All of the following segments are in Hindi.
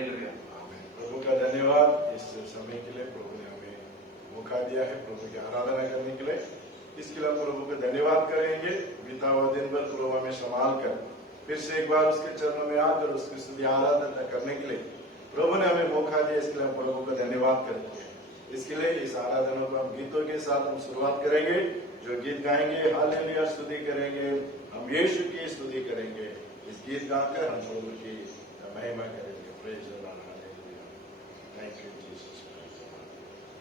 हालेलुया। प्रभु का धन्यवाद इस समय के लिए। प्रभु ने हमें मौका दिया है प्रभु की आराधना करने के लिए। इसके लिए प्रभु को धन्यवाद करेंगे। बीता हुआ दिन भर प्रभु हमें संभाल कर फिर से एक बार उसके चरणों में आकर उसकी स्तुति आराधना करने के लिए प्रभु ने हमें मौका दिया। इसके लिए हम प्रभु को धन्यवाद करेंगे। इसके लिए इस आराधना को हम गीतों के साथ हम शुरुआत करेंगे। जो गीत गाएंगे हालेलुया स्तुति करेंगे, हम यीशु की स्तुति करेंगे। इस गीत गाकर हम प्रभु की महिमा करेंगे। Praise the Lord, hallelujah, thank you Jesus.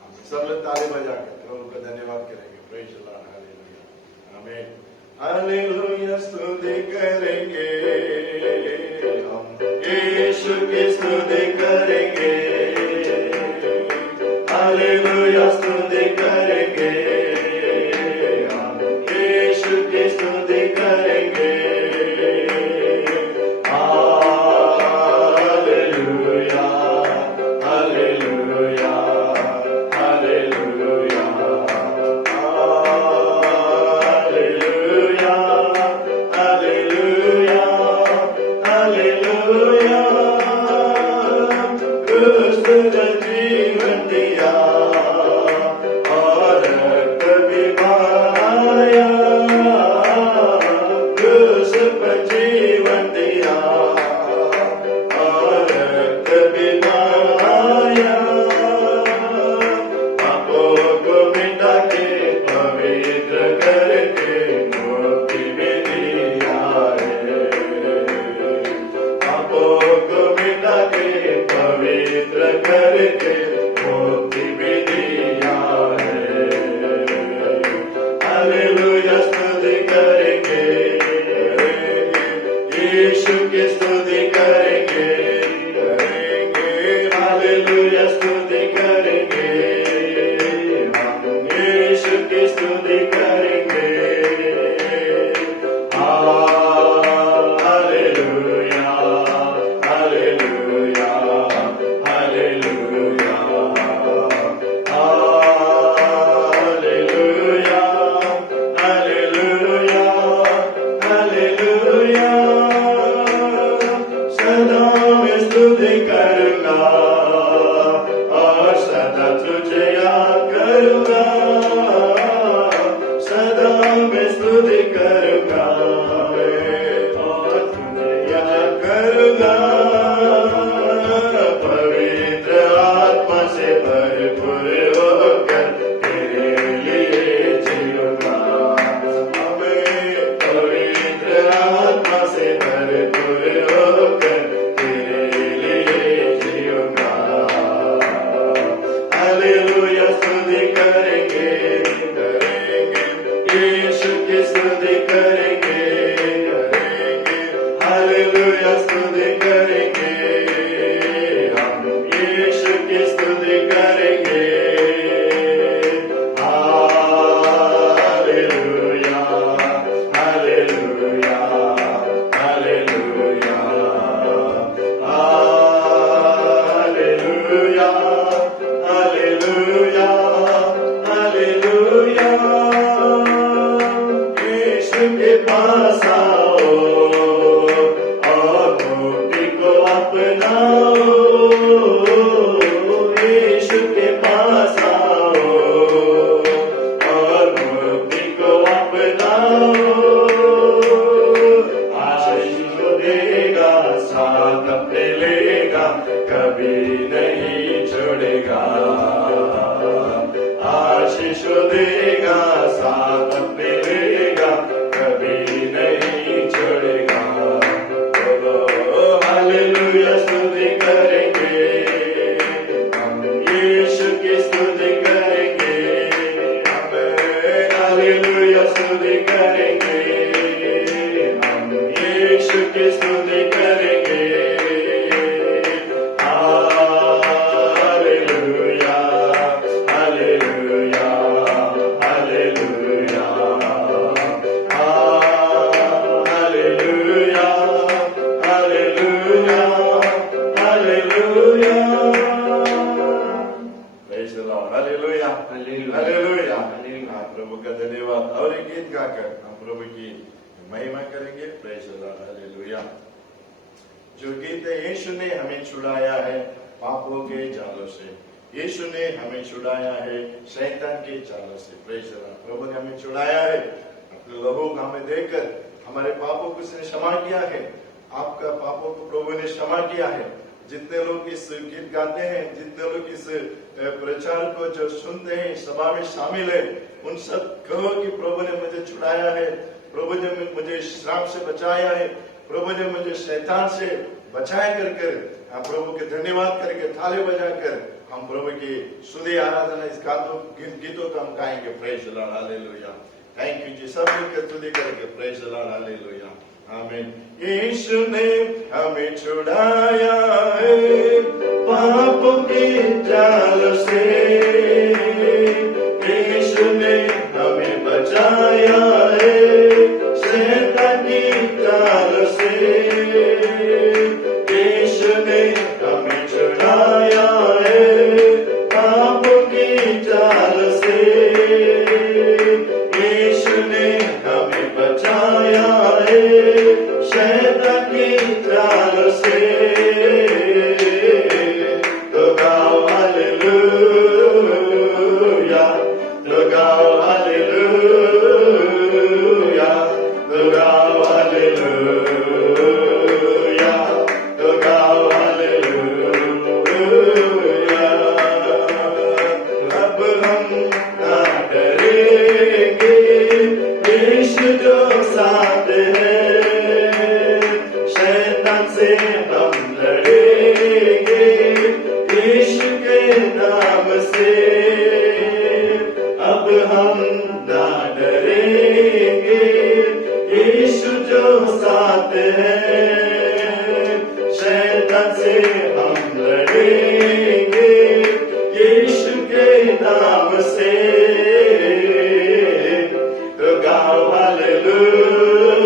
हम सब लोग ताली बजाकर प्रभु का धन्यवाद करेंगे। प्रेज द लॉर्ड, हालेलुया, आमीन। हालेलुया स्तुति करेंगे, हम यीशु की स्तुति करेंगे। हालेलुया स्तुति करेंगे, हम यीशु की स्तुति करेंगे। Hallelujah, hallelujah, hallelujah, hallelujah, hallelujah, hallelujah. Krishna ने जीवन दिया और कभी पाया, कृष्ण पर जीवन दिया और कभी पाया। पापों को मिटा के पवित्र करके मुक्ति में दिया है। पापों को मिटा के पवित्र करके मुक्ति में दिया है। हालेलुया स्तुति करेंगे, यीशु की स्तुति करेंगे, हालेलुया स्तुति करेंगे, हम यीशु की स्तुति करेंगे। Hallelujah, hallelujah, hallelujah, hallelujah, hallelujah, hallelujah. सदा मैं स्तुति करूंगा और सदा तुझे याद करूंगा। सदा मैं स्तुति करूंगा और तुझे याद करूंगा। पवित्र आत्मा से भरपूर होकर तेरे लिए जीऊंगा। हमें पवित्र आत्मा से भरपूर होकर तेरे लिए जीऊंगा। हालेलुया स्तुति करेंगे, करेंगे, यीशु की स्तुति करेंगे, करेंगे, हालेलुया स्तुति करेंगे, हम यीशु की स्तुति करेंगे। Hallelujah, hallelujah, hallelujah, hallelujah, hallelujah, hallelujah. यीशु के पास आओ और मुक्ति को अपनाओ। यीशु के पास आओ और मुक्ति को अपनाओ। आशीष देगा, साथ अपने लेगा, कभी नहीं छोड़ेगा। आशीष देगा, साथ अपने लेगा, कभी नहीं छोड़ेगा। बोलो हालेलुया स्तुति करेंगे, हम यीशु की स्तुति करेंगे। हालेलुया स्तुति करेंगे, हम यीशु की स्तुति करेंगे। Hallelujah, hallelujah, hallelujah, hallelujah, hallelujah, hallelujah. Praise the Lord, hallelujah, hallelujah, hallelujah. प्रभु का धन्यवाद। और एक गीत गाकर हम प्रभु की महिमा करेंगे। Praise the Lord, hallelujah. जो गीत है, यीशु ने हमें छुड़ाया है पापों के जालों से, यीशु ने हमें छुड़ाया है शैतान के जालों से। Praise the Lord. प्रभु ने हमें छुड़ाया है, अपने लहू का हमें देकर हमारे पापों को उसने क्षमा किया है। आपका पापों को प्रभु ने क्षमा किया है। जितने लोग इस गीत गाते हैं, जितने लोग इस प्रचार को जो सुनते हैं, सभा में शामिल है, उन सब कहो कि प्रभु ने मुझे छुड़ाया है, प्रभु ने मुझे श्राप से बचाया है, प्रभु ने मुझे शैतान से बचाया कर हम प्रभु के धन्यवाद करके थाली बजाकर हम प्रभु की स्तुति आराधना इस गीतों को हम गाएंगे। Praise the Lord, hallelujah. Thank you जी। सब मिलकर स्तुति करके प्रेज द लॉर्ड, हालेलुया, आमीन। यीशु ने हमें छुड़ाया है पापों के जाल से, यीशु ने हमें बचाया है शैतान की जाल से, यीशु ने हमें छुड़ाया है पापों की जाल से, यीशु ने हमें बचाया है शैतान की जाल से। तो गाओ हालेलुया, तो गाओ हालेलुया, तो गाओ हालेलुया, तो गाओ हालेलुया। अब हम ना डरेंगे, यीशु जो साथ है, शैतान से हम लड़ेंगे यीशु के नाम से। अब हम ना डरेंगे, यीशु जो साथ है, शैतान से हम लड़ेंगे यीशु के नाम से। तो गाओ हालेलुया,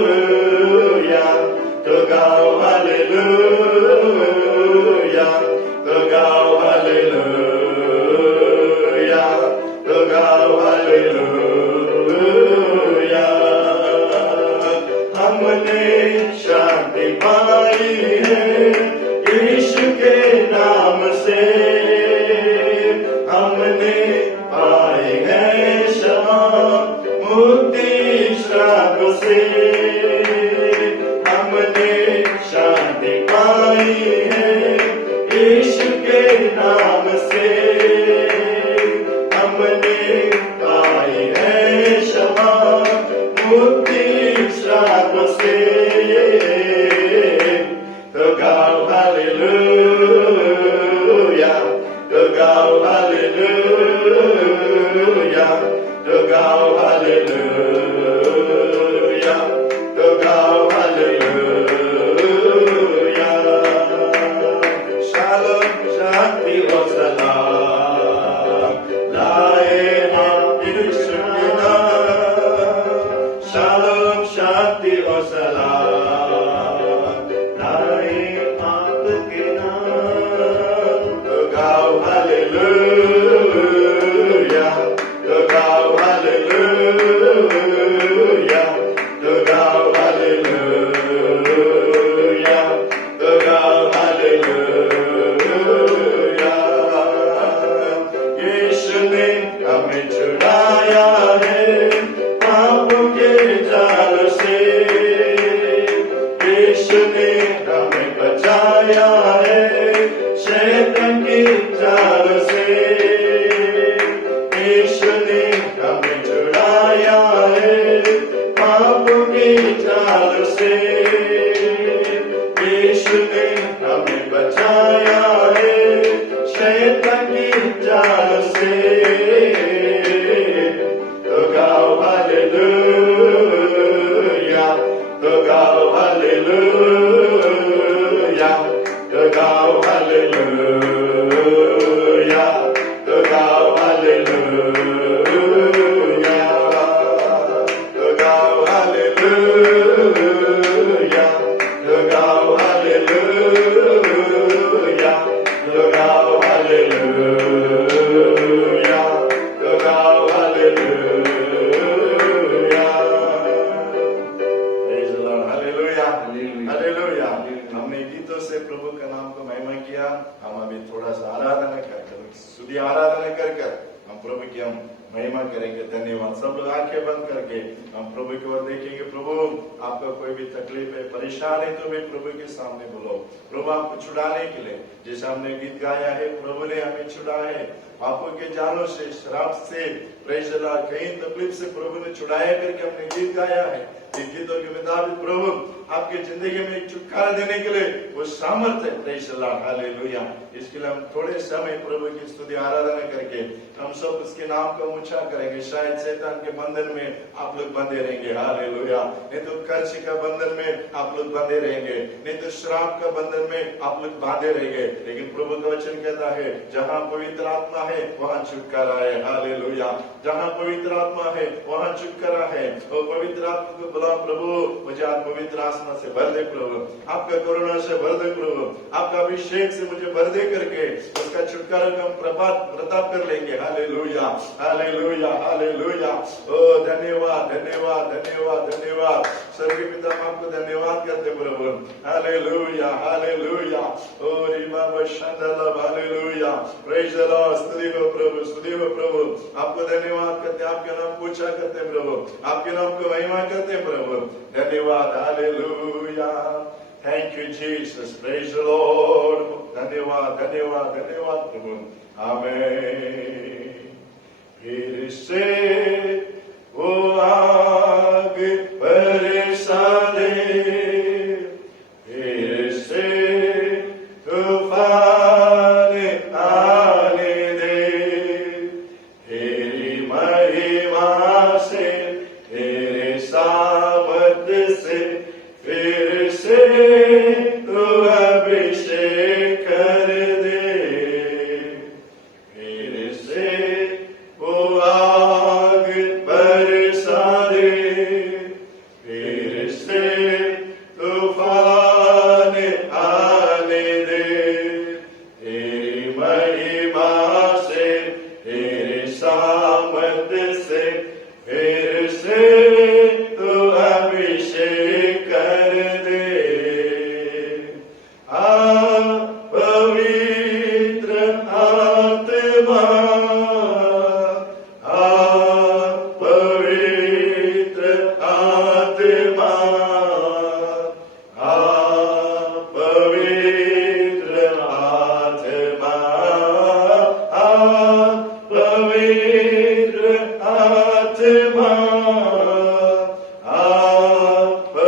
तो गाओ हालेलुया, तो गाओ हालेलुया, तो गाओ हालेलुया। हमने शांति पाई है यीशु के नाम से, हमने पाई है क्षमा मुक्ति श्राप से, हमने शांति पाई है यीशु के नाम से, हमने पाई है क्षमा मुक्ति श्राप से। तो गाओ हालेलुया, तो गाओ हालेलुया, तो गाओ हालेलुया, तो गाओ हालेलुया। शालोम शांति और सलाम लाए हम यीशु के नाम, शालोम शांति और सलाम लाए आपके नाम। तो गाओ हालेलुया, तो गाओ हालेलुया, तो गाओ हालेलुया, तो गाओ हालेलुया। यीशु ने हमें छुड़ाया है पापों के जाल से, यीशु ने हमें बचाया है शैतान की जाल से, यीशु ने हमें छुड़ाया है पापों की जाल से, यीशु ने हमें बचाया है शैतान की जाल से। तो गाओ हालेलुया, तो गाओ हालेलुया, तो गाओ हालेलुया, तो गाओ हालेलुया, तो गाओ हालेलुया, तो गाओ हालेलुया, तो गाओ हालेलुया, तो गाओ hallelujah. Praise the Lord, hallelujah, hallelujah. हमने गीतों से किया, हम अभी थोड़ा सा आराधना कर स्तुति आराधना कर हम प्रभु की हम महिमा करेंगे। धन्यवाद। सब लोग आंखें बंद करके हम प्रभु की ओर देखेंगे। प्रभु आपका कोई भी तकलीफ है, परेशान है तो भी प्रभु के सामने बोलो। प्रभु आपको छुड़ाने के लिए, जैसे हमने गीत गाया है, प्रभु ने हमें छुड़ाया है पापों के जालों से, शराब से, प्रेज द लॉर्ड, कई तकलीफ से प्रभु ने छुड़ाया करके हमने गीत गाया है। इस गीतों के मुताबिक प्रभु आपकी जिंदगी में छुटकारा देने के लिए वो सामर्थ्य है। Praise the Lord, hallelujah. इसके लिए हम थोड़े समय प्रभु की स्तुति आराधना करके हम सब उसके नाम का ऊंचा करेंगे। शायद शैतान के बंधन में आप लोग बंधे रहेंगे, हालेलुया। नहीं तो कर्ज का बंधन में आप लोग बंधे रहेंगे, नहीं तो शराब का बंधन में आप लोग बांधे रहेंगे। लेकिन प्रभु का वचन कहता है जहाँ पवित्र आत्मा है वहाँ छुटकारा है, हालेलुया। जहाँ पवित्र आत्मा है वहाँ छुटकारा है। और पवित्र आत्मा को बुला, प्रभु मुझे आज पवित्र आत्मा से भर दे प्रभु, आपका करुणा से भर दे प्रभु, आपका अभिषेक से मुझे भर दे करके उसका छुटकारा का प्रताप कर लेंगे। Hallelujah, hallelujah, hallelujah. ओ धन्यवाद, धन्यवाद, धन्यवाद, धन्यवाद। स्वर्गीय पिता हम आपको धन्यवाद करते प्रभु, हालेलुया, हालेलुया। ओ रिमा बशंदला, हालेलुया। Praise the Lord. स्तुति हो प्रभु, स्तुति हो प्रभु। आपको धन्यवाद करते, आपके नाम पूछा करते प्रभु, आपके नाम को महिमा करते प्रभु। धन्यवाद, hallelujah. Thank you Jesus, praise the Lord. धन्यवाद, धन्यवाद, धन्यवाद प्रभु। आमीन। फिर से वो आग बरसा दे, फिर से तूफान आने दे, तेरी महिमा से, तेरे सामर्थ से, फिर से तू अभिषेक कर दे। फिर से वो आग बरसा दे, फिर से तूफान आने दे, तेरी महिमा से, तेरे सामर्थ से, फिर से तू अभिषेक कर दे। पवित्र आत्मा, पवित्र आत्मा, पवित्र आत्मा, पवित्र आत्मा,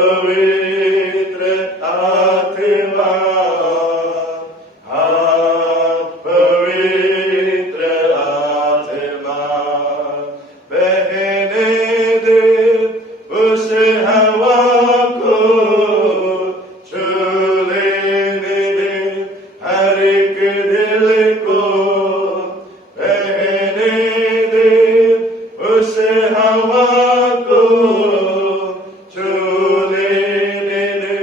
पवित्र आत्मा, पवित्र आत्मा, बहने दे उस हवा को, छू लेने दे हर एक दिल को, बहने दे उस हवा को, छू लेने दे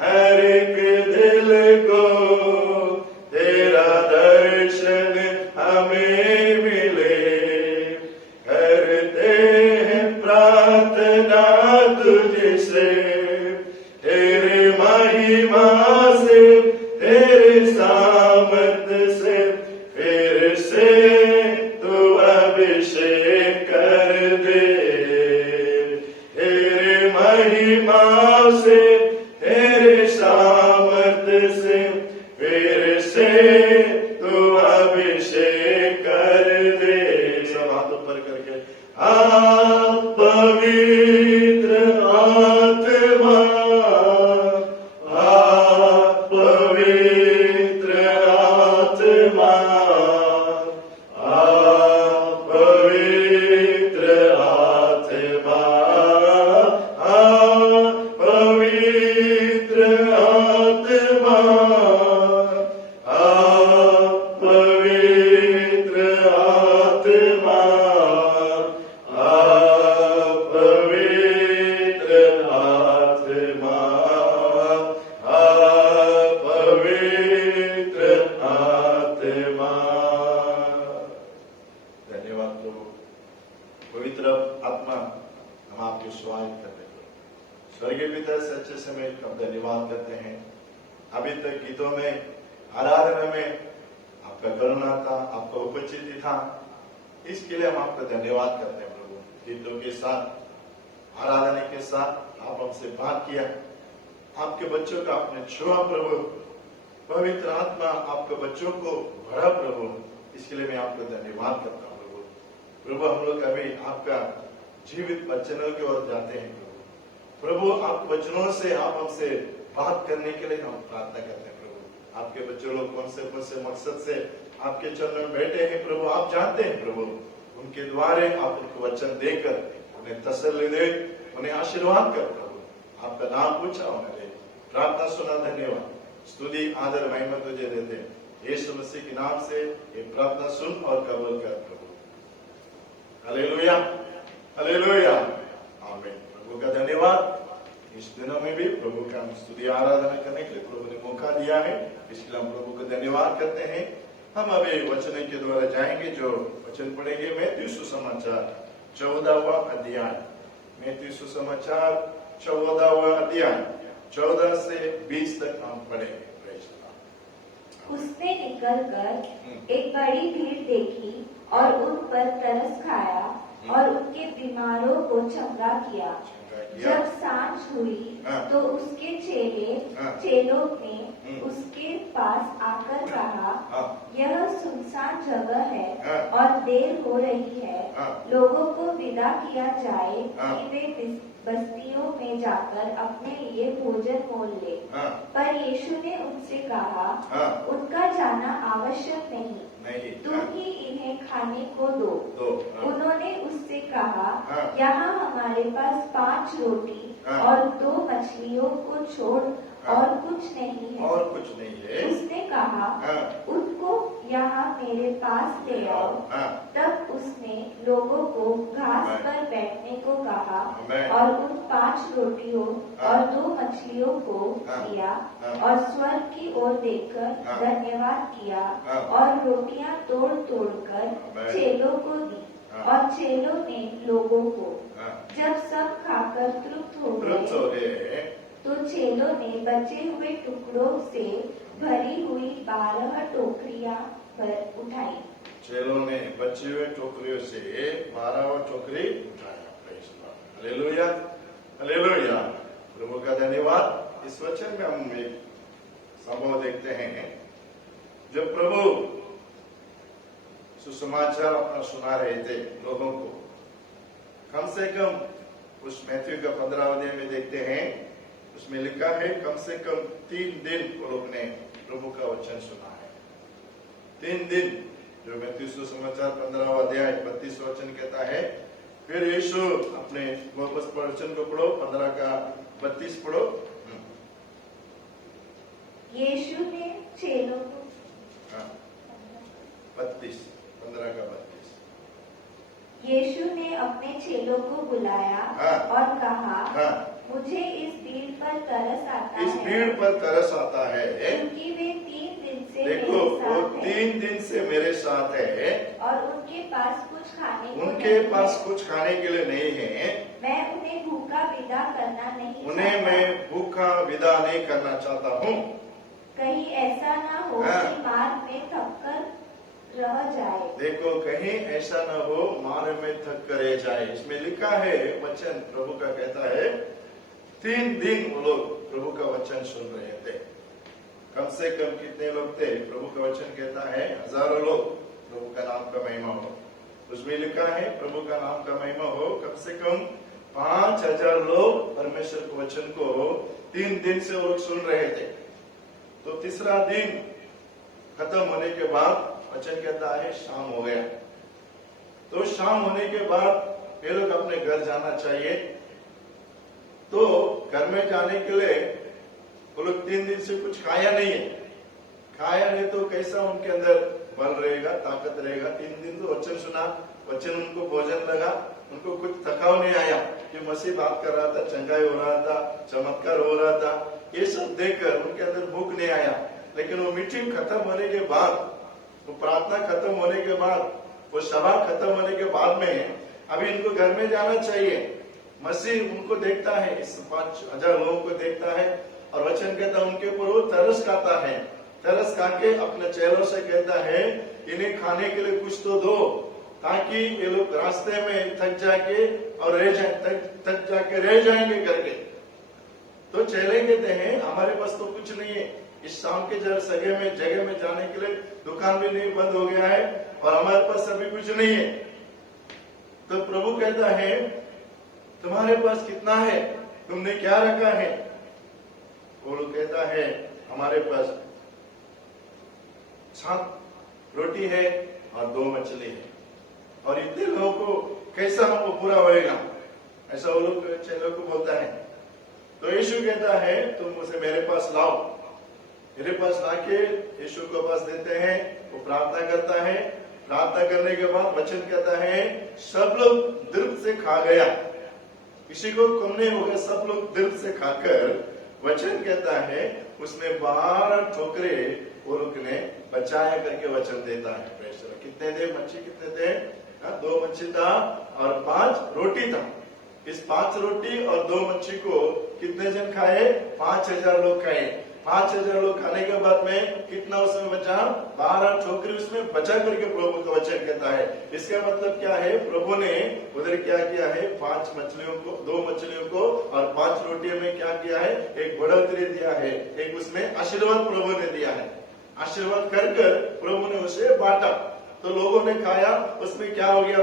हर एक दिल को, तेरा दर्शन हमें मिले, करते हैं प्रार्थना तुझसे, तेरे महिमा से, तेरे सामर्थ से, फिर से तू अभिषेक कर दे। तेरे महिमा से, तेरे सामर्थ से, फिर से तू अभिषेक कर दे। सब हाथ ऊपर करके पवित्र आत्मा, पवित्र आत्मा, पवित्र आत्मा, पवित्र आत्मा, पवित्र आत्मा, पवित्र आत्मा, पवित्र आत्मा। धन्यवाद प्रभु। पवित्र आत्मा हम आपकी स्वागत करते हैं। स्वर्गीय पिता, सच्चे समय हम धन्यवाद करते हैं। अभी तक गीतों में आराधना में आपका करुणा था, आपका उपस्थिति था, इसके लिए हम आपका धन्यवाद करते हैं प्रभु। गीतों के साथ, आराधना के साथ आप हमसे बात किया, आपके बच्चों का आपने छुआ प्रभु, पवित्र आत्मा आपके बच्चों को भरा प्रभु, इसके लिए मैं आपका धन्यवाद करता हूँ प्रभु। प्रभु हम लोग अभी आपका जीवित वचनों की ओर जाते हैं प्रभु, आपके वचनों से आप हमसे बात करने के लिए हम प्रार्थना करते हैं प्रभु। आपके बच्चे लोग कौन से मकसद से आपके चरणों में बैठे हैं प्रभु, आप जानते हैं प्रभु। उनके द्वारे आप उनको वचन देकर उन्हें तसल्ली दे, उन्हें आशीर्वाद कर प्रभु। आपका नाम पूछा उन्होंने, प्रार्थना सुना, धन्यवाद, स्तुति आदर महिमा तुझे देते हैं। यीशु मसीह के नाम से ये प्रार्थना सुन और कबूल कर प्रभु। हालेलुया, हालेलुया, आमीन। प्रभु का धन्यवाद। इस दिनों में भी प्रभु का हम स्तुति आराधना करने के लिए प्रभु ने मौका दिया है, इसके लिए हम प्रभु को धन्यवाद करते हैं। हम अभी वचन के द्वारा जाएंगे, जो वचन पढ़ेंगे मैथ्यू सुसमाचार 14वां अध्याय, मैथ्यू सुसमाचार 14वां अध्याय 14 से 20 तक हम पढ़ेंगे। उसने निकलकर एक बड़ी भीड़ देखी और उन पर तरस खाया और उनके बीमारों को चंगा किया। जब सांझ हुई तो उसके चेलों ने उसके पास आकर कहा, यह सुनसान जगह है और देर हो रही है, लोगों को विदा किया जाए कि वे बस्तियों में जाकर अपने लिए भोजन मोल ले। पर यीशु ने उनसे कहा, उनका जाना आवश्यक नहीं, तुम ही इन्हें खाने को दो। उन्होंने उससे कहा, यहाँ हमारे पास 5 रोटी और 2 मछलियों को छोड़ और कुछ नहीं है। उसने कहा, उनको यहाँ मेरे पास ले आओ। तब उसने लोगों को घास पर बैठने को कहा और उन 5 रोटियों और 2 मछलियों को लिया और स्वर्ग की ओर देखकर धन्यवाद किया और रोटियां तोड़ कर चेलों को दी और चेलों ने लोगों को। जब सब खाकर तृप्त हो गए तो चेलों ने बचे हुए टुकड़ों से भरी हुई 12 टोकरियां उठाई। चेलों ने बचे हुए टोकरियों से 12 टोकरी उठाया। हालेलुया, हालेलुया, प्रभु का धन्यवाद। इस वचन में हम एक संभव देखते हैं, जब प्रभु सुसमाचार अपना सुना रहे थे लोगों को, कम से कम उस मैथ्यू का 15 अध्याय में देखते हैं, उसमें लिखा है कम से कम 3 दिन वो लोग ने प्रभु का वचन सुना है। 3 दिन, जो मैथ्यू सुसमाचार 15 अध्याय 32 वचन कहता है। फिर यीशु अपने वापस वचन को पढ़ो, 15 का 32 पढ़ो। यीशु ने चेलों को 32, 15 का 32। यीशु ने अपने चेलों को बुलाया और कहा, मुझे इस भीड़ पर तरस आता है। इस भीड़ पर तरस आता है क्योंकि वे 3 दिन से देखो, वो 3 दिन से मेरे साथ है और उनके पास कुछ खाने के लिए नहीं है। मैं उन्हें भूखा विदा करना चाहता हूँ। कहीं ऐसा ना हो कि मार्ग में थककर रह जाए। देखो, कहीं ऐसा ना हो मार्ग में थक कर रह जाए। इसमें लिखा है, वचन प्रभु का कहता है, 3 दिन वो लोग प्रभु का वचन सुन रहे थे। कम से कम कितने लोग थे? प्रभु का वचन कहता है हजारों लोग, प्रभु का नाम का महिमा हो। उसमें लिखा है प्रभु का नाम का महिमा हो। कम से कम 5000 लोग परमेश्वर के वचन को 3 दिन से वो लोग सुन रहे थे। तो तीसरा दिन खत्म होने के बाद वचन कहता है शाम हो गया। तो शाम होने के बाद ये लोग अपने घर जाना चाहिए। तो घर में जाने के लिए वो लोग 3 दिन से कुछ खाया नहीं है। खाया नहीं तो कैसा उनके अंदर बल रहेगा, ताकत रहेगा? 3 दिन तो वचन सुना, वचन उनको भोजन लगा, उनको कुछ थकाव नहीं आया कि मसीह बात कर रहा था, चंगाई हो रहा था, चमत्कार हो रहा था, ये सब देखकर उनके अंदर भूख नहीं आया। लेकिन वो मीटिंग खत्म होने के बाद, वो प्रार्थना खत्म होने के बाद, वो सभा खत्म होने के बाद में अभी इनको घर में जाना चाहिए। मसीह उनको देखता है, इस 5000 लोगों को देखता है और वचन कहता है उनके ऊपर वो तरस खाता है। तरस खा के अपने चेलों से कहता है इन्हें खाने के लिए कुछ तो दो, ताकि ये लोग रास्ते में थक जाके और थक जाके रह जाएंगे करके। तो चेले कहते हैं हमारे पास तो कुछ नहीं है, इस शाम के जगह में जाने के लिए दुकान भी नहीं, बंद हो गया है और हमारे पास अभी कुछ नहीं है। तो प्रभु कहता है तुम्हारे पास कितना है, तुमने क्या रखा है? वो लोग कहता है हमारे पास 7 रोटी है और 2 मछली है, और इतने लोगों को कैसा हमको पूरा होएगा, ऐसा वो लोग चेलों को बोलता है। तो यीशु कहता है तुम उसे मेरे पास लाओ। मेरे पास लाके यीशु के पास देते हैं, वो प्रार्थना करता है। प्रार्थना करने के बाद वचन कहता है सब लोग दिल से खा गया, किसी को कम नहीं हो गया, सब लोग दिल से खाकर वचन कहता है उसने 12 ठोकरे वो लोग ने बचाया करके वचन देता है। कितने थे मच्छी, कितने थे? 2 मच्छी था और 5 रोटी था। इस 5 रोटी और 2 मच्छी को कितने जन खाए? 5000 लोग खाए। 5000 लोग खाने के बाद में कितना उसमें बचा? 12 ठोकरी उसमें बचा करके प्रभु का वचन कहता है। इसका मतलब क्या है? प्रभु ने उधर क्या किया है? 5 मछलियों को, 2 मछलियों को और 5 रोटियों में क्या किया है? एक बढ़ोतरी दिया है, एक उसमें आशीर्वाद प्रभु ने दिया है। आशीर्वाद कर प्रभु ने उसे बांटा, तो लोगों ने खाया, उसमें क्या हो गया?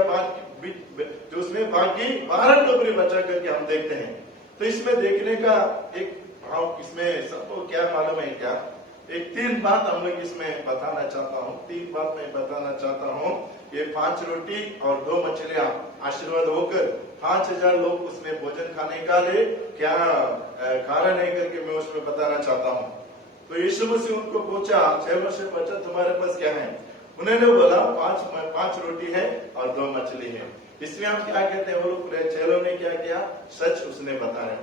जो उसमें बाकी 12 टोकरी बचा करके हम देखते हैं। तो इसमें देखने का एक भाव, इसमें सबको क्या मालूम है क्या? एक 3 बात हम लोग इसमें बताना चाहता हूँ। 3 बात मैं बताना चाहता हूँ। ये 5 रोटी और 2 मछलियां आशीर्वाद होकर 5000 लोग उसमें भोजन खाने का लिए क्या कारण है करके मैं उसमें बताना चाहता हूँ। तो यीशु मसीह उनको पूछा, चेलों से पूछा तुम्हारे पास क्या है? उन्होंने बोला 5 रोटी है और 2 मछली है। इसमें हम क्या कहते हैं? वो लोग चेलों ने क्या किया? सच उसने बताया।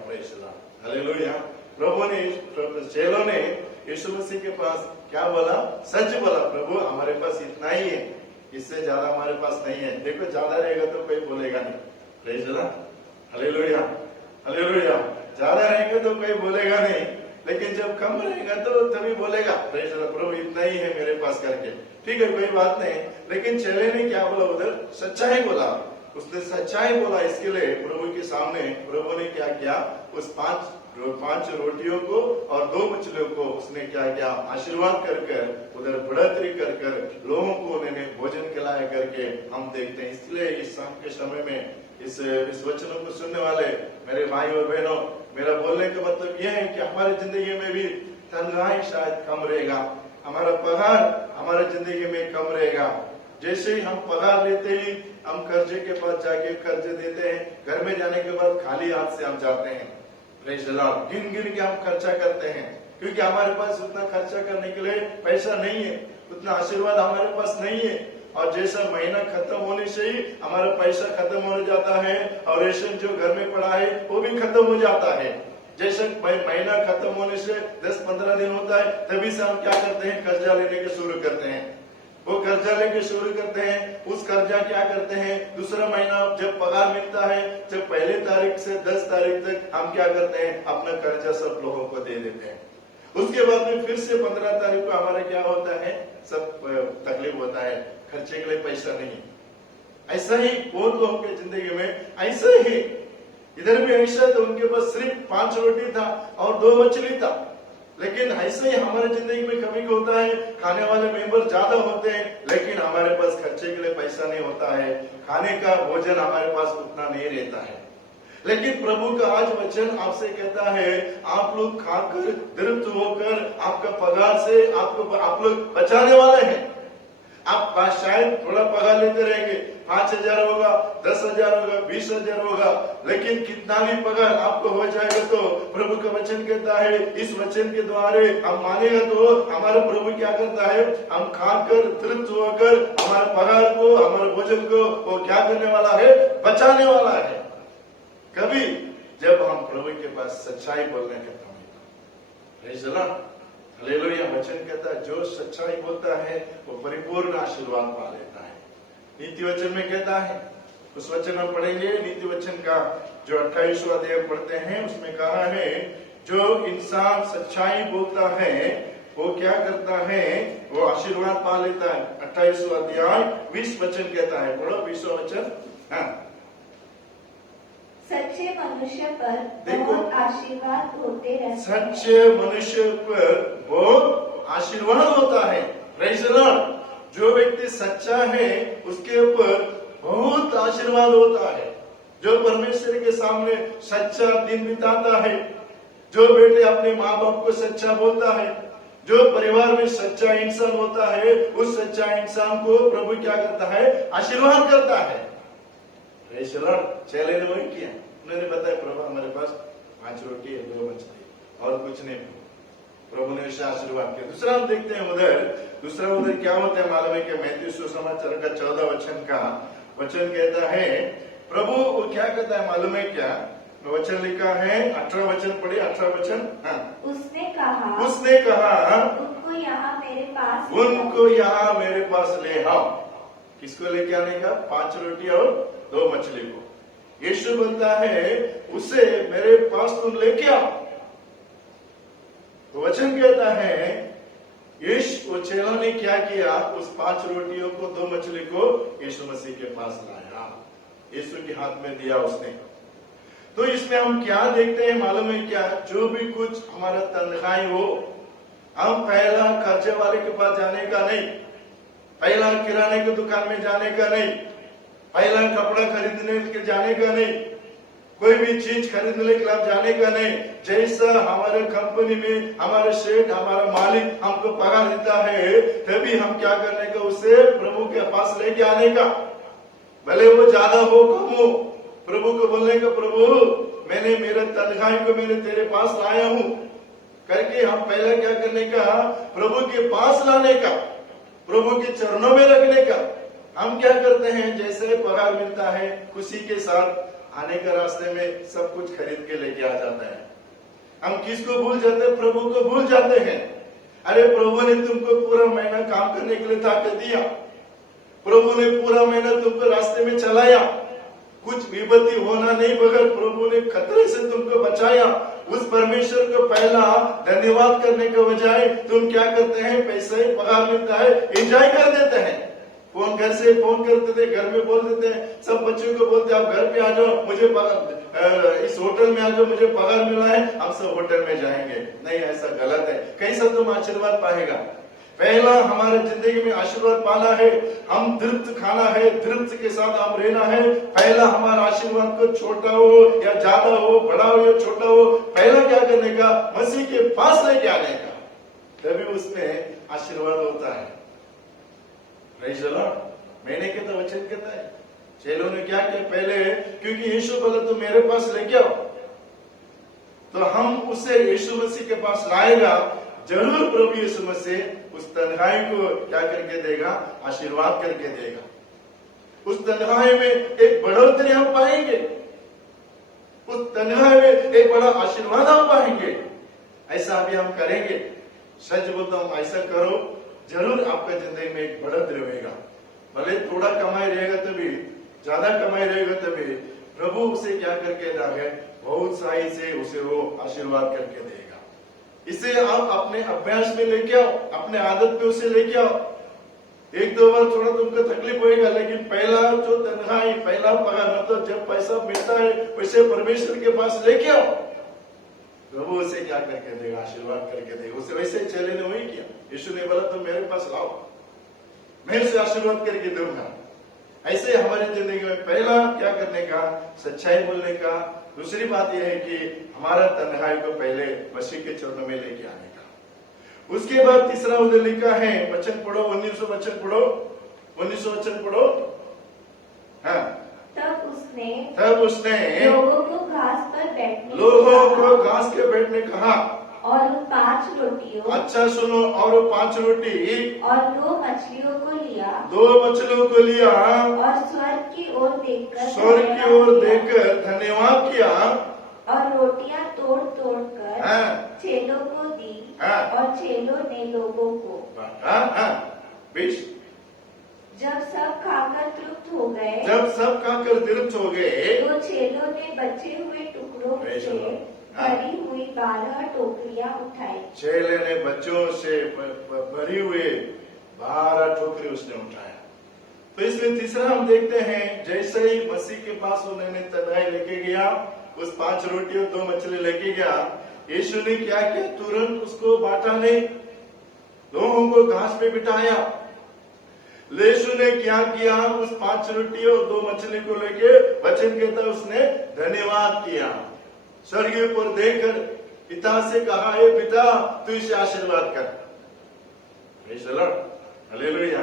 हालेलुया। प्रभु ने, चेलों ने यीशु मसीह के पास क्या बोला? सच बोला। प्रभु हमारे पास इतना ही है, इससे ज्यादा हमारे पास नहीं है। देखो ज्यादा रहेगा तो कोई बोलेगा नहीं। Praise the Lord. Hallelujah, hallelujah. ज्यादा रहेगा तो कोई बोलेगा नहीं, लेकिन जब कम रहेगा तो तभी बोलेगा प्रेज़ द लॉर्ड, प्रभु इतना ही है मेरे पास करके। ठीक है, कोई बात नहीं। लेकिन चेले ने क्या बोला? उधर सच्चाई बोला। उसने सच्चाई बोला। इसके लिए प्रभु के सामने प्रभु ने क्या किया? उस 5 रोटियों को और 2 मछलियों को उसने क्या किया? आशीर्वाद कर उधर बढ़ोतरी कर लोगों को उन्होंने भोजन खिलाया करके हम देखते हैं। इसलिए इस शाम के समय में इस वचनों को सुनने वाले मेरे भाई और बहनों, मेरा बोलने का मतलब यह है कि हमारी जिंदगी में भी तन्हाई शायद कम रहेगा, हमारा पगार हमारे जिंदगी में कम रहेगा। जैसे ही हम पगार लेते ही हम कर्जे के पास जाके कर्जे देते हैं, घर में जाने के बाद खाली हाथ से हम जाते हैं। Praise the Lord. गिन के हम खर्चा करते हैं, क्योंकि हमारे पास उतना खर्चा करने के लिए पैसा नहीं है, उतना आशीर्वाद हमारे पास नहीं है। और जैसा महीना खत्म होने से ही हमारा पैसा खत्म हो जाता है और रेशन जो घर में पड़ा है वो भी खत्म हो जाता है। जैसे महीना खत्म होने से 10-15 दिन होता है, तभी से हम क्या करते हैं? कर्जा लेने के शुरू करते हैं। वो कर्जा लेके शुरू करते हैं। उस कर्जा क्या करते हैं? दूसरा महीना जब पगार मिलता है, जब 1 तारीख से 10 तारीख तक हम क्या करते हैं? अपना कर्जा सब लोगों को दे देते हैं। उसके बाद में फिर से 15 तारीख को हमारा क्या होता है? सब तकलीफ होता है, खर्चे के लिए पैसा नहीं। ऐसा ही बहुत लोगों की जिंदगी में ऐसा ही, इधर भी ऐसा, तो उनके पास सिर्फ 5 रोटी था और 2 मछली था। लेकिन ऐसे ही हमारे जिंदगी में कभी होता है, खाने वाले मेंबर ज्यादा होते हैं लेकिन हमारे पास खर्चे के लिए पैसा नहीं होता है, खाने का भोजन हमारे पास उतना नहीं रहता है। लेकिन प्रभु का आज वचन आपसे कहता है, आप लोग खाकर तृप्त होकर आपका पगार से आप लोग बचाने वाले हैं। आप शायद थोड़ा पगार लेते रहेंगे, 5000 होगा, 10,000 होगा, 20,000 होगा, लेकिन कितना भी पगार आपको हो जाएगा तो प्रभु का वचन कहता है, इस वचन के द्वारा हम मानेगा तो हमारा प्रभु क्या करता है? हम खाकर तृप्त होकर हमारे पगार को, हमारे भोजन को वो क्या करने वाला है? बचाने वाला है। कभी जब हम प्रभु के पास सच्चाई बोलने के प्रेज़ द लॉर्ड, हालेलुया। वचन कहता है जो सच्चाई बोलता है वो परिपूर्ण आशीर्वाद पा लेता है। नीति वचन में कहता है, उस वचन हम पढ़ेंगे, नीति वचन का जो 28वां अध्याय पढ़ते हैं, उसमें कहा है जो इंसान सच्चाई बोलता है वो क्या करता है, वो आशीर्वाद पा लेता है। 28वां अध्याय 20 वचन कहता है, पढ़ो 20वां वचन। हाँ, सच्चे मनुष्य पर देखो, बहुत आशीर्वाद होते रहते हैं। सच्चे मनुष्य पर बहुत आशीर्वाद होता है। Praise the Lord. जो व्यक्ति सच्चा है उसके ऊपर बहुत आशीर्वाद होता है। जो परमेश्वर के सामने सच्चा दिन बिताता है, जो बेटे अपने माँ बाप को सच्चा बोलता है, जो परिवार में सच्चा इंसान होता है, उस सच्चा इंसान को प्रभु क्या करता है, आशीर्वाद करता है। Praise the Lord. चेले ने वही किया, उन्होंने बताया प्रभु हमारे पास 5 रोटी है, 2 मछली और कुछ नहीं। प्रभु ने उसे आशीर्वाद किया। दूसरा हम देखते हैं उधर, दूसरा उधर क्या होता है मालूम है कि मैथ्यू सुसमाचार का 14 वचन का वचन कहता है, प्रभु वो क्या कहता है मालूम है क्या, वचन लिखा है 18 वचन पढ़िए, 18 वचन। हाँ, उसने कहा उनको यहाँ मेरे पास ले आओ। किसको लेके आने का? 5 रोटी और 2 मछली को। यीशु बोलता है उसे मेरे पास तुम लेके आओ। तो वचन कहता है वो चेलों ने क्या किया, उस 5 रोटियों को 2 मछली को यीशु मसीह के पास लाया, यीशु के हाथ में दिया उसने। तो इसमें हम क्या देखते हैं मालूम है क्या, जो भी कुछ हमारा तनख्वाही हो, हम पहला कर्जे वाले के पास जाने का नहीं, पहला किराने की दुकान में जाने का नहीं, पहला कपड़ा खरीदने के जाने का नहीं, कोई भी चीज खरीदने के लिए जाने का नहीं। जैसा हमारे कंपनी में हमारे शेठ, हमारा मालिक हमको पगार देता है, तभी हम क्या करने का, उसे प्रभु के पास लेके आने का। भले वो ज्यादा हो कम हो, प्रभु को बोलने का, प्रभु मैंने मेरे तनख्वाही को मैंने तेरे पास लाया हूँ करके हम पहले क्या करने का, प्रभु के पास लाने का, प्रभु के चरणों में रखने का। हम क्या करते हैं, जैसे पगार मिलता है खुशी के साथ आने का, रास्ते में सब कुछ खरीद के लेके आ जाता है। हम किसको भूल जाते हैं? प्रभु को भूल जाते हैं। अरे प्रभु ने तुमको पूरा महीना काम करने के लिए ताकत दिया, प्रभु ने पूरा महीना तुमको रास्ते में चलाया, कुछ विपत्ति होना नहीं बगैर प्रभु ने खतरे से तुमको बचाया। उस परमेश्वर को पहला धन्यवाद करने के बजाय तुम क्या करते हैं, पैसे पगार मिलता है एंजॉय कर देते हैं। फोन घर से फोन करते थे, घर में बोल देते हैं, सब बच्चों को बोलते हैं आप घर पे आ जाओ, मुझे इस होटल में आ जाओ, मुझे पगार मिला है, हम सब होटल में जाएंगे। नहीं, ऐसा गलत है। कैसा तुम आशीर्वाद पाएगा? पहला हमारे जिंदगी में आशीर्वाद पाना है, हम तृप्त खाना है, तृप्त के साथ हम रहना है। पहला हमारा आशीर्वाद को छोटा हो या ज्यादा हो, बड़ा हो या छोटा हो, पहला क्या करने का, मसीह के पास लेके आने का, तभी उसमें आशीर्वाद होता है। Praise the Lord. मैंने कहता वचन कहता है, चेलों ने क्या किया पहले, क्योंकि यीशु बोला तो मेरे पास लेके आओ, तो हम उसे यीशु मसीह के पास लाएगा, जरूर प्रभु यीशु मसीह उस तन्हाई को क्या करके देगा, आशीर्वाद करके देगा। उस तन्हाई में एक बढ़ोतरी हम पाएंगे, उस तन्हाई में एक बड़ा आशीर्वाद हम पाएंगे। ऐसा अभी हम करेंगे। सच बोलता हूं, ऐसा करो, जरूर आपका जिंदगी में एक बढ़ोतरी होगा। भले थोड़ा कमाई रहेगा तभी, ज्यादा कमाई रहेगा तभी, प्रभु उसे क्या करके देगा, बहुत सही से उसे वो आशीर्वाद करके देगा। इसे आप अपने अभ्यास में लेके आओ, अपने आदत पे उसे लेके आओ। 1-2 बार थोड़ा तुमको तकलीफ होएगा, लेकिन पहला जो तन्हाई, पहला पगार, मतलब जब पैसा मिलता है वैसे परमेश्वर के पास लेके आओ, प्रभु उसे क्या करके देगा, आशीर्वाद करके देगा। उसे वैसे चेले ने वही किया। यीशु ने बोला तुम मेरे पास लाओ, मैं उसे आशीर्वाद करके दूंगा। ऐसे हमारी जिंदगी में पहला क्या करने का, सच्चाई बोलने का। दूसरी बात यह है कि हमारा तन्हाई को पहले मसीह के चरणों में लेके आने का। उसके बाद तीसरा उधर लिखा है, वचन पढ़ो, 19 वचन पढ़ो, 19 वचन पढ़ो। हाँ, तब उसने लोगों को घास पे बैठने कहा और 5 रोटियों, अच्छा सुनो, और 5 रोटी और 2 मछलियों को लिया और स्वर्ग की ओर देखकर धन्यवाद किया और रोटियां तोड़ कर चेलों को दी और चेलों ने लोगों को। जब सब खाकर तृप्त हो गए, तो चेलों ने बचे हुए टुकड़ों से भरी हुई 12 टोकरियां उठाई। चेले ने बच्चों से भरी हुए 12 टोकरी उसने उठाया। तो इसमें तीसरा हम देखते हैं, जैसे ही मसीह के पास उन्होंने तन्हाई लेके गया, उस 5 रोटी और 2 मछली लेके गया, यीशु ने क्या किया? तुरंत उसको बांटा नहीं, लोगों को घास पे बिठाया। यीशु ने क्या किया? उस 5 रोटी और 2 मछली को लेके वचन कहता है उसने धन्यवाद किया। स्वर्गीय पर देखकर पिता से कहा, हे पिता, तू इसे आशीर्वाद कर। हालेलुया।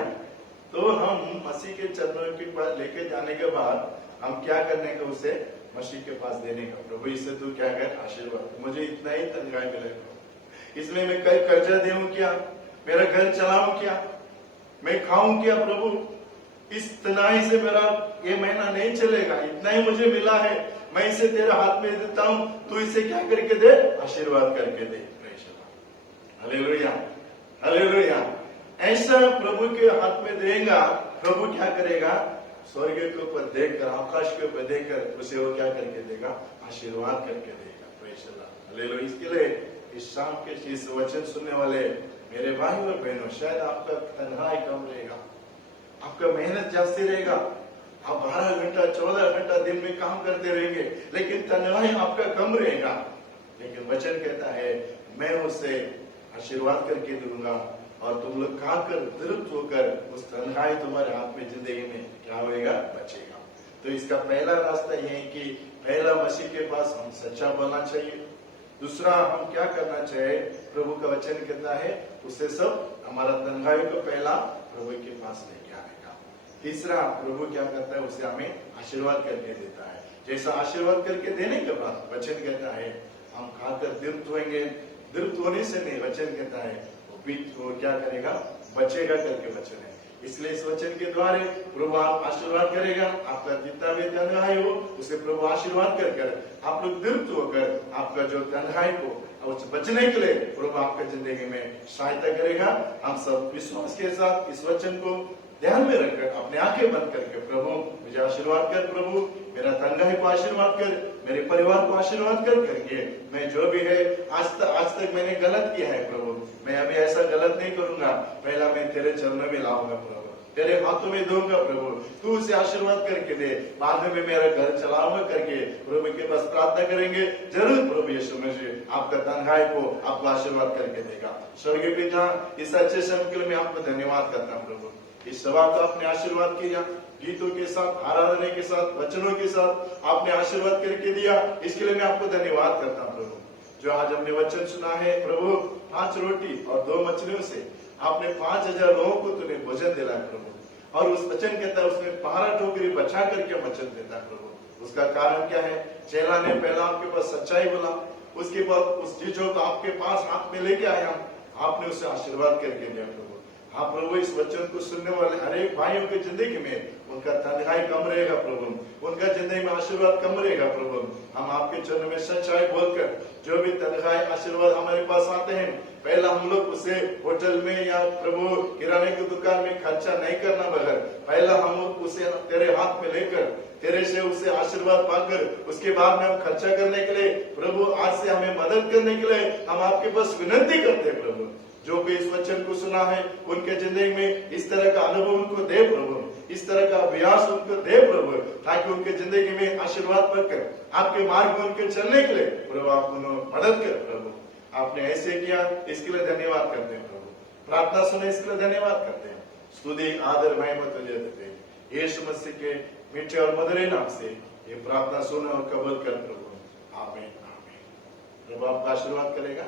तो हम मसीह के चरणों के पास लेके जाने के बाद हम क्या करने का? उसे मसीह के पास देने का। प्रभु इसे तू क्या कर? आशीर्वाद। मुझे इतना ही तनख्वाह मिलेगा, इसमें मैं कई कर्जा देऊं क्या? मेरा घर चलाऊं क्या? मैं खाऊं क्या? प्रभु इस तनाई से मेरा ये महीना नहीं चलेगा, इतना ही मुझे मिला है, मैं इसे तेरे हाथ में देता हूं, तू इसे क्या करके दे? आशीर्वाद करके दे। Hallelujah, hallelujah. ऐसा प्रभु के हाथ में देगा, प्रभु क्या करेगा? स्वर्ग के ऊपर देखकर, आकाश के ऊपर देखकर उसे वो क्या करके देगा? आशीर्वाद करके देगा। Praise the Lord, hallelujah. इसके लिए इस शाम के इस वचन सुनने वाले मेरे भाई और बहनों, शायद आपका तन्हाई कम रहेगा, आपका मेहनत जास्ती रहेगा, आप 12 घंटा 14 घंटा दिन में काम करते रहेंगे, लेकिन तन्हाई आपका कम रहेगा। लेकिन वचन कहता है, मैं उसे आशीर्वाद करके दूंगा और तुम लोग खाकर तृप्त होकर उस तन्हाई तुम्हारे हाथ में जिंदगी में क्या होएगा? बचेगा। तो इसका पहला रास्ता यह है कि पहला मसीह के पास हम सच्चा बनना चाहिए। दूसरा हम क्या करना चाहिए? प्रभु का वचन कहता है उससे सब हमारा तन्हाई को पहला प्रभु के पास लेके आएगा। तीसरा प्रभु क्या करता है? उसे हमें आशीर्वाद करके देता है। जैसा आशीर्वाद करके देने के बाद वचन कहता है हम खाकर तृप्त होंगे। तृप्त होने से नहीं, वचन कहता है वो क्या करेगा? बचेगा करके वचन है। इसलिए इस वचन के द्वारा प्रभु आप आशीर्वाद करेगा। आपका जितना भी तन्हाई हो उसे प्रभु आशीर्वाद कर आप लोग तृप्त होकर आपका जो तन्हाई को उस बचने के लिए प्रभु आपके जिंदगी में सहायता करेगा। हम सब विश्वास के साथ इस वचन को ध्यान में रखकर अपने आंखें बंद करके, प्रभु मुझे आशीर्वाद कर, प्रभु मेरा तन्हाई को आशीर्वाद कर, मेरे परिवार को आशीर्वाद कर करके मैं जो भी है आज तक मैंने गलत किया है, प्रभु मैं अभी ऐसा गलत नहीं करूंगा। पहला मैं तेरे चरणों में लाऊंगा, प्रभु तेरे हाथों में दूंगा, प्रभु तू उसे आशीर्वाद करके दे। बाद में मेरा घर चलाऊंगा करके प्रभु के पास प्रार्थना करेंगे, जरूर प्रभु यीशु मसीह आपका तन्हाई को आपको आशीर्वाद करके देगा। स्वर्गीय पिता, इस अच्छे समय के लिए मैं आपको धन्यवाद करता हूँ। प्रभु इस सभा को आपने आशीर्वाद किया, गीतों के साथ, आराधना के साथ, वचनों के साथ आपने आशीर्वाद करके दिया, इसके लिए मैं आपको धन्यवाद करता हूँ। प्रभु जो आज हमने वचन सुना है, प्रभु 5 रोटी और 2 मछलियों से आपने 5000 लोगों को तूने भोजन दिलाया प्रभु। और उस वचन कहता है उसने 12 टोकरी बचा करके वचन देता है प्रभु। उसका कारण क्या है? चेला ने पहला आपके पास सच्चाई बोला, उसके बाद उस चीजों को आपके पास हाथ में लेके आया, आपने उसे आशीर्वाद करके दिया प्रभु। हाँ प्रभु, इस वचन को सुनने वाले हरेक भाइयों की जिंदगी में उनका तन्हाई कम रहेगा प्रभु, उनका जिंदगी में आशीर्वाद कम रहेगा प्रभु। हम आपके चरण में सच्चाई बोलकर जो भी तन्हाई आशीर्वाद हमारे पास आते हैं, पहला हम लोग उसे होटल में या प्रभु किराने की दुकान में खर्चा नहीं करना, बगैर पहला हम उसे तेरे हाथ में लेकर तेरे से उसे आशीर्वाद पाकर उसके बाद में हम खर्चा करने के लिए, प्रभु आज से हमें मदद करने के लिए हम आपके पास विनती करते हैं। प्रभु जो भी इस वचन को सुना है उनके जिंदगी में इस तरह का अनुभव उनको दे प्रभु, इस तरह का अभ्यास उनको दे प्रभु, ताकि उनके जिंदगी में आशीर्वाद पाकर आपके मार्ग में उनके चलने के लिए प्रभु आप उन्हें मदद कर। प्रभु आपने ऐसे किया, इसके लिए धन्यवाद करते हैं प्रभु। प्रार्थना सुने इसके लिए धन्यवाद करते हैं। स्तुति आदर महिमा तुझे देते हैं यीशु मसीह के मीठे और मधुर नाम से ये प्रार्थना सुना और कबूल कर प्रभु। आमीन आमीन। प्रभु आपका आशीर्वाद करेगा।